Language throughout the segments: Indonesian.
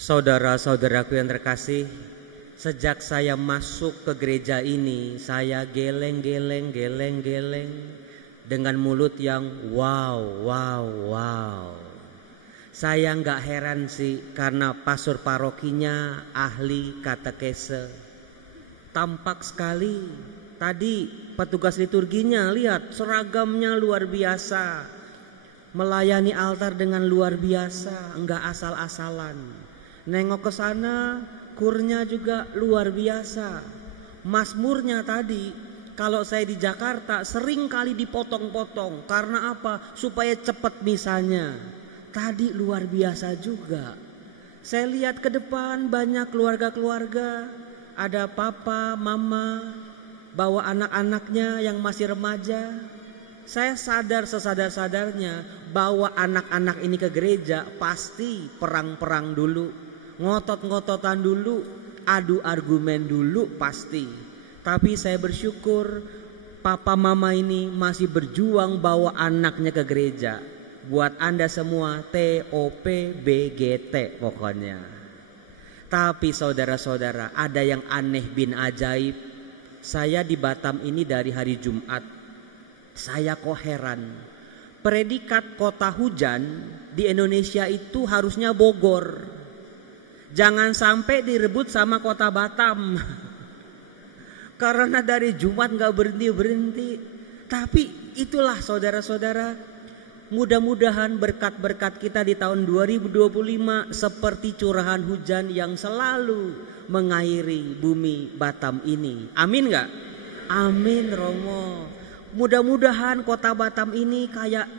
Saudara-saudaraku yang terkasih, sejak saya masuk ke gereja ini, saya geleng-geleng dengan mulut yang wow. Saya nggak heran sih, karena pastor parokinya ahli katekese. Tampak sekali. Tadi petugas liturginya, lihat seragamnya luar biasa. Melayani altar dengan luar biasa, nggak asal-asalan. Nengok ke sana, kurnya juga luar biasa. Mazmurnya tadi, kalau saya di Jakarta sering kali dipotong-potong. Karena apa? Supaya cepat misalnya. Tadi luar biasa juga. Saya lihat ke depan banyak keluarga-keluarga. Ada papa, mama, bawa anak-anaknya yang masih remaja. Saya sadar sesadar-sadarnya bahwa anak-anak ini ke gereja pasti perang-perang dulu, ngotot-ngototan dulu, adu argumen dulu pasti. Tapi saya bersyukur papa mama ini masih berjuang bawa anaknya ke gereja. Buat Anda semua TOPBGT pokoknya. Tapi saudara-saudara, ada yang aneh bin ajaib. Saya di Batam ini dari hari Jumat. Saya kok heran. Predikat kota hujan di Indonesia itu harusnya Bogor. Jangan sampai direbut sama kota Batam. Karena dari Jumat gak berhenti-berhenti. Tapi itulah saudara-saudara, mudah-mudahan berkat-berkat kita di tahun 2025 seperti curahan hujan yang selalu mengairi bumi Batam ini. Amin gak? Amin Romo. Mudah-mudahan kota Batam ini kayak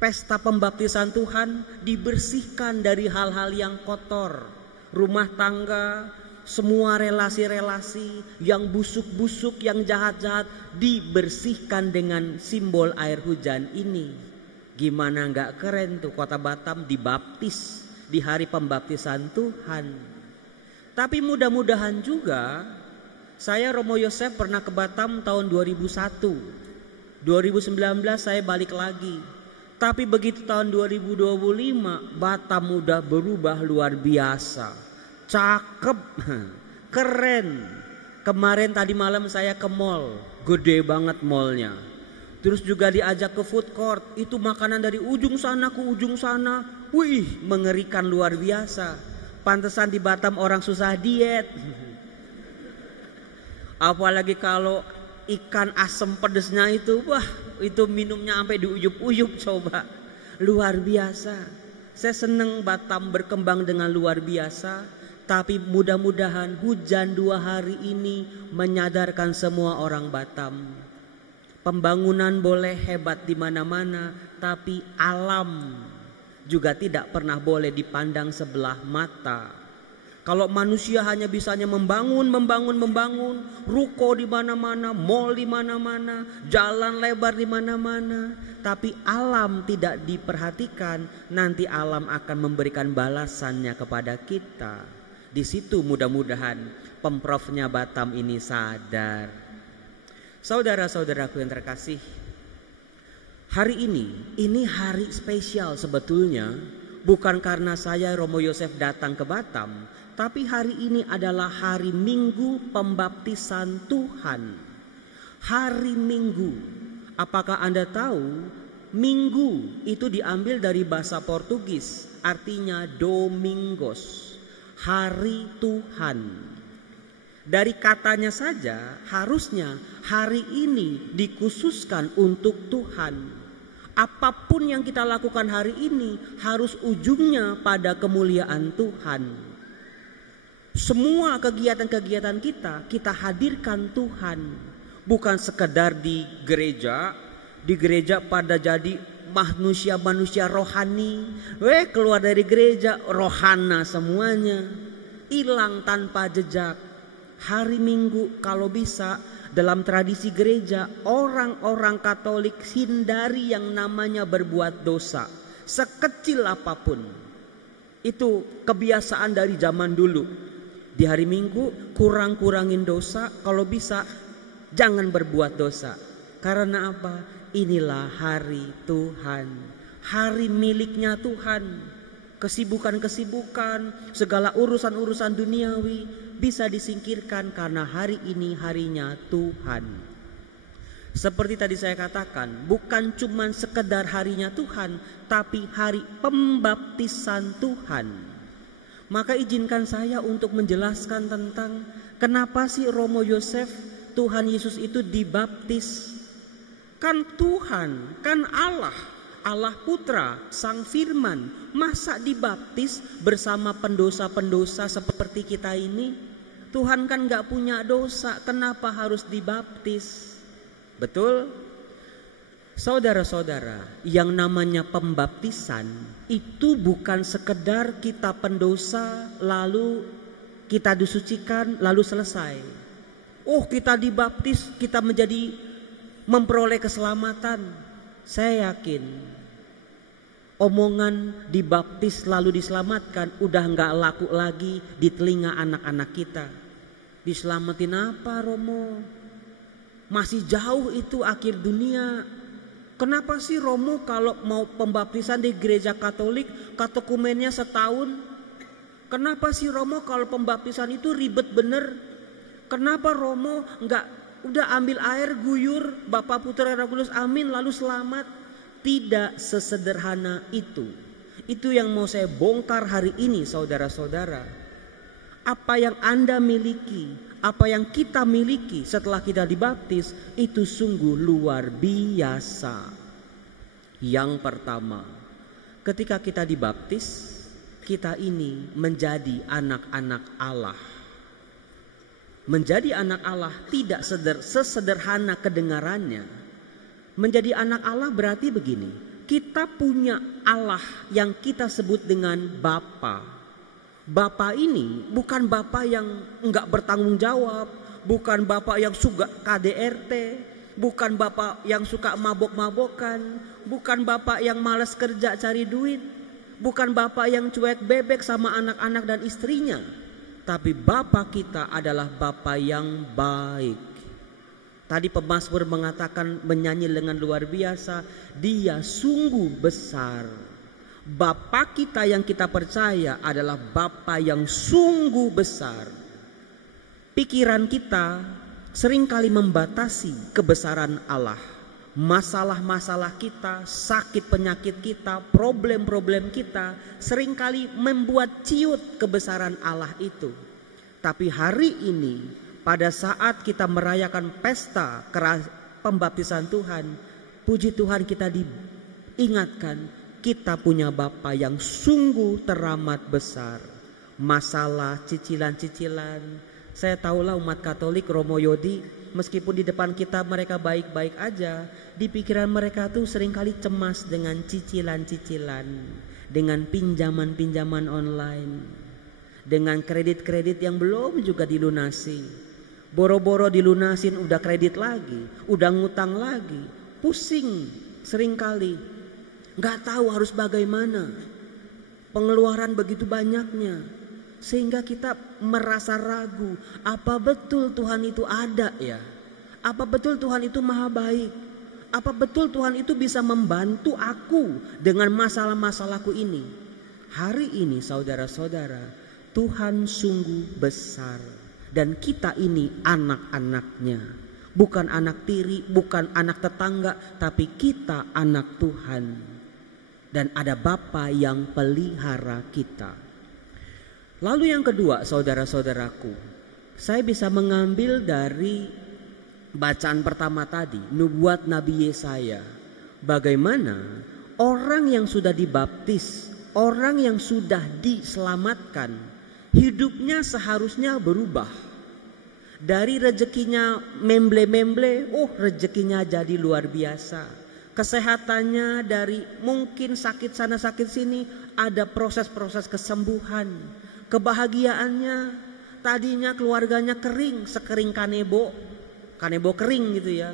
pesta pembaptisan Tuhan, dibersihkan dari hal-hal yang kotor. Rumah tangga, semua relasi-relasi yang busuk-busuk, yang jahat-jahat dibersihkan dengan simbol air hujan ini. Gimana gak keren tuh kota Batam dibaptis di hari pembaptisan Tuhan. Tapi mudah-mudahan juga, saya Romo Yosef pernah ke Batam tahun 2001. 2019 saya balik lagi. Tapi begitu tahun 2025 Batam udah berubah luar biasa. Cakep, keren. Kemarin tadi malam saya ke mall, gede banget mallnya. Terus juga diajak ke food court, itu makanan dari ujung sana ke ujung sana. Wih, mengerikan luar biasa. Pantesan di Batam orang susah diet. Apalagi kalau ikan asam pedesnya itu, wah itu minumnya sampai diuyup-uyup coba. Luar biasa. Saya seneng Batam berkembang dengan luar biasa. Tapi mudah-mudahan hujan 2 hari ini menyadarkan semua orang Batam. Pembangunan boleh hebat di mana-mana, tapi alam juga tidak pernah boleh dipandang sebelah mata. Kalau manusia hanya bisanya membangun, ruko di mana-mana, mall di mana-mana, jalan lebar di mana-mana, tapi alam tidak diperhatikan, nanti alam akan memberikan balasannya kepada kita. Di situ mudah-mudahan Pemprovnya Batam ini sadar. Saudara-saudaraku yang terkasih, hari ini hari spesial sebetulnya, bukan karena saya Romo Yosef datang ke Batam, tapi hari ini adalah hari Minggu Pembaptisan Tuhan. Hari Minggu. Apakah Anda tahu Minggu itu diambil dari bahasa Portugis, artinya Domingos, hari Tuhan. Dari katanya saja harusnya hari ini dikhususkan untuk Tuhan. Apapun yang kita lakukan hari ini harus ujungnya pada kemuliaan Tuhan. Semua kegiatan-kegiatan kita hadirkan Tuhan. Bukan sekedar di gereja pada jadi manusia-manusia rohani. Keluar dari gereja rohana semuanya. Hilang tanpa jejak. Hari Minggu kalau bisa dalam tradisi gereja, orang-orang Katolik hindari yang namanya berbuat dosa. Sekecil apapun. Itu kebiasaan dari zaman dulu. Di hari Minggu kurang-kurangin dosa, kalau bisa jangan berbuat dosa. Karena apa? Inilah hari Tuhan, hari miliknya Tuhan. Kesibukan-kesibukan, segala urusan-urusan duniawi bisa disingkirkan karena hari ini harinya Tuhan. Seperti tadi saya katakan, bukan cuma sekedar harinya Tuhan, tapi hari pembaptisan Tuhan. Maka izinkan saya untuk menjelaskan tentang kenapa sih Romo Yosef, Tuhan Yesus itu dibaptis. Kan Tuhan, kan Allah Putra, Sang Firman, masa dibaptis bersama pendosa-pendosa seperti kita ini? Tuhan kan gak punya dosa, kenapa harus dibaptis? Betul? Saudara-saudara, yang namanya pembaptisan itu bukan sekedar kita pendosa lalu kita disucikan lalu selesai. Oh, kita dibaptis, kita menjadi memperoleh keselamatan. Saya yakin omongan dibaptis lalu diselamatkan udah gak laku lagi di telinga anak-anak kita. Diselamatin apa, Romo? Masih jauh itu akhir dunia. Kenapa sih Romo kalau mau pembaptisan di gereja Katolik katekumennya setahun? Kenapa sih Romo kalau pembaptisan itu ribet bener? Kenapa Romo nggak udah ambil air guyur Bapa Putra Roh Kudus amin lalu selamat? Tidak sesederhana itu. Itu yang mau saya bongkar hari ini, saudara-saudara. Apa yang Anda miliki, apa yang kita miliki setelah kita dibaptis itu sungguh luar biasa. Yang pertama, ketika kita dibaptis, kita ini menjadi anak-anak Allah. Menjadi anak Allah tidak sesederhana kedengarannya. Menjadi anak Allah berarti begini, kita punya Allah yang kita sebut dengan Bapa. Bapak ini bukan bapak yang enggak bertanggung jawab, bukan bapak yang suka KDRT, bukan bapak yang suka mabok-mabokan, bukan bapak yang malas kerja cari duit, bukan bapak yang cuek bebek sama anak-anak dan istrinya. Tapi bapak kita adalah bapak yang baik. Tadi pemazmur mengatakan, menyanyi dengan luar biasa, Dia sungguh besar. Bapa kita yang kita percaya adalah Bapa yang sungguh besar. Pikiran kita seringkali membatasi kebesaran Allah. Masalah-masalah kita, sakit penyakit kita, problem-problem kita seringkali membuat ciut kebesaran Allah itu. Tapi hari ini pada saat kita merayakan pesta pembaptisan Tuhan, puji Tuhan kita diingatkan kita punya Bapa yang sungguh teramat besar. Masalah, cicilan-cicilan. Saya tahulah umat Katolik Romo Yodi, meskipun di depan kita mereka baik-baik aja, di pikiran mereka tuh seringkali cemas dengan cicilan-cicilan, dengan pinjaman-pinjaman online, dengan kredit-kredit yang belum juga dilunasi. Boro-boro dilunasin udah kredit lagi, udah ngutang lagi, pusing seringkali. Gak tahu harus bagaimana, pengeluaran begitu banyaknya, sehingga kita merasa ragu, apa betul Tuhan itu ada ya? Apa betul Tuhan itu maha baik? Apa betul Tuhan itu bisa membantu aku dengan masalah-masalahku ini? Hari ini saudara-saudara, Tuhan sungguh besar dan kita ini anak-anaknya. Bukan anak tiri, bukan anak tetangga, tapi kita anak Tuhan. Dan ada Bapa yang pelihara kita. Lalu yang kedua, saudara-saudaraku, saya bisa mengambil dari bacaan pertama tadi, nubuat Nabi Yesaya. Bagaimana orang yang sudah dibaptis, orang yang sudah diselamatkan, hidupnya seharusnya berubah. Dari rezekinya memble-memble, rezekinya jadi luar biasa. Kesehatannya dari mungkin sakit sana sakit sini, ada proses-proses kesembuhan. Kebahagiaannya, tadinya keluarganya kering, sekering kanebo kering gitu ya.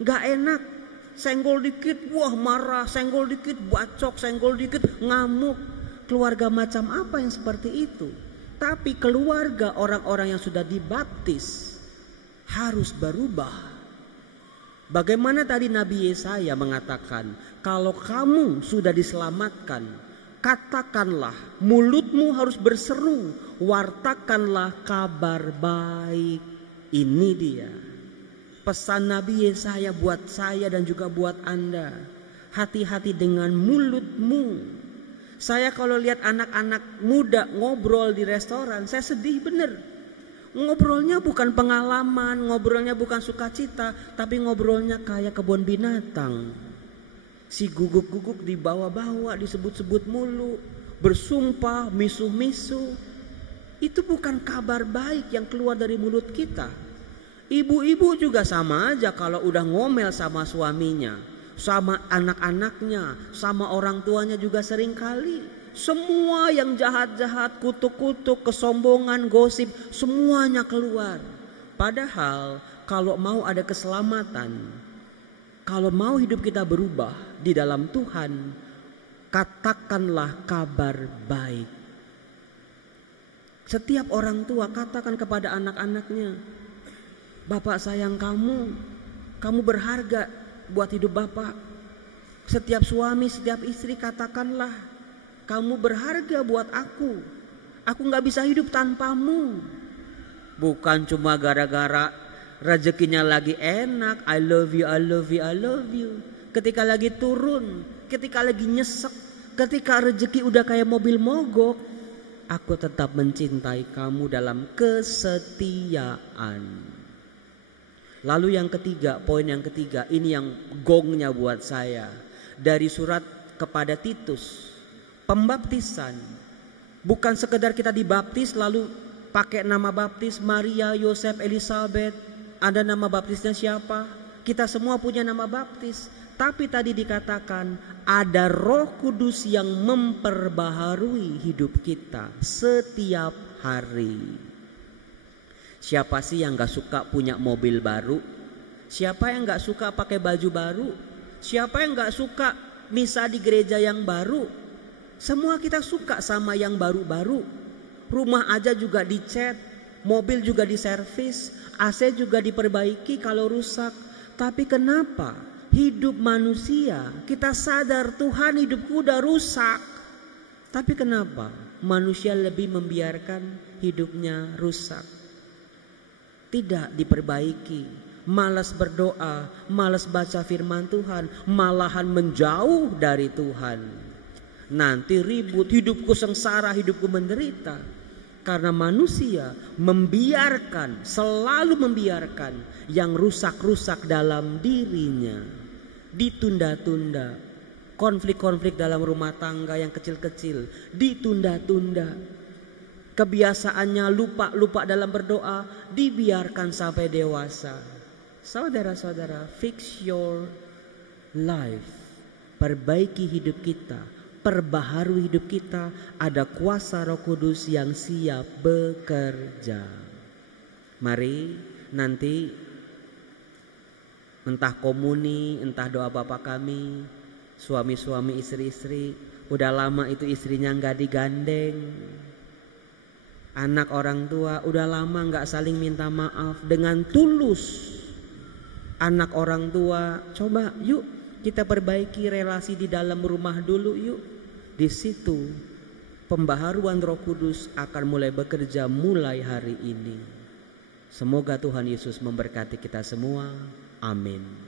Gak enak, senggol dikit, wah marah, senggol dikit bacok, senggol dikit ngamuk. Keluarga macam apa yang seperti itu? Tapi keluarga orang-orang yang sudah dibaptis harus berubah. Bagaimana tadi Nabi Yesaya mengatakan, kalau kamu sudah diselamatkan, katakanlah, mulutmu harus berseru, wartakanlah kabar baik. Ini dia pesan Nabi Yesaya buat saya dan juga buat Anda. Hati-hati dengan mulutmu. Saya kalau lihat anak-anak muda ngobrol di restoran, saya sedih bener. Ngobrolnya bukan pengalaman, ngobrolnya bukan sukacita, tapi ngobrolnya kayak kebun binatang. Si guguk-guguk dibawa-bawa, disebut-sebut mulu, bersumpah, misuh-misuh. Itu bukan kabar baik yang keluar dari mulut kita. Ibu-ibu juga sama aja kalau udah ngomel sama suaminya, sama anak-anaknya, sama orang tuanya juga sering kali. Semua yang jahat-jahat, kutuk-kutuk, kesombongan, gosip, semuanya keluar. Padahal kalau mau ada keselamatan, kalau mau hidup kita berubah di dalam Tuhan, katakanlah kabar baik. Setiap orang tua katakan kepada anak-anaknya, Bapak sayang kamu, kamu berharga buat hidup Bapak. Setiap suami, setiap istri katakanlah, kamu berharga buat aku. Aku gak bisa hidup tanpamu. Bukan cuma gara-gara rezekinya lagi enak, I love you, I love you, I love you. Ketika lagi turun, ketika lagi nyesek, ketika rezeki udah kayak mobil mogok, aku tetap mencintai kamu dalam kesetiaan. Lalu yang ketiga, poin yang ketiga, ini yang gongnya buat saya. Dari surat kepada Titus, pembaptisan. Bukan sekedar kita dibaptis lalu pakai nama baptis Maria, Yosef, Elizabeth. Ada nama baptisnya siapa? Kita semua punya nama baptis. Tapi tadi dikatakan ada Roh Kudus yang memperbaharui hidup kita setiap hari. Siapa sih yang gak suka punya mobil baru? Siapa yang gak suka pakai baju baru? Siapa yang gak suka misa di gereja yang baru? Semua kita suka sama yang baru-baru. Rumah aja juga dicat, mobil juga diservis, AC juga diperbaiki kalau rusak. Tapi kenapa hidup manusia, kita sadar Tuhan hidupku udah rusak, tapi kenapa manusia lebih membiarkan hidupnya rusak? Tidak diperbaiki, malas berdoa, malas baca firman Tuhan, malahan menjauh dari Tuhan. Nanti ribut, hidupku sengsara, hidupku menderita. Karena manusia membiarkan, selalu membiarkan yang rusak-rusak dalam dirinya. Ditunda-tunda. Konflik-konflik dalam rumah tangga yang kecil-kecil ditunda-tunda. Kebiasaannya lupa dalam berdoa dibiarkan sampai dewasa. Saudara-saudara, fix your life. Perbaiki hidup kita, perbaharui hidup kita. Ada kuasa Roh Kudus yang siap bekerja. Mari nanti entah komuni, entah doa Bapa kami, suami-suami, istri-istri, udah lama itu istrinya gak digandeng. Anak orang tua udah lama gak saling minta maaf dengan tulus. Anak orang tua, coba yuk kita perbaiki relasi di dalam rumah dulu yuk. Di situ pembaharuan Roh Kudus akan mulai bekerja mulai hari ini. Semoga Tuhan Yesus memberkati kita semua. Amin.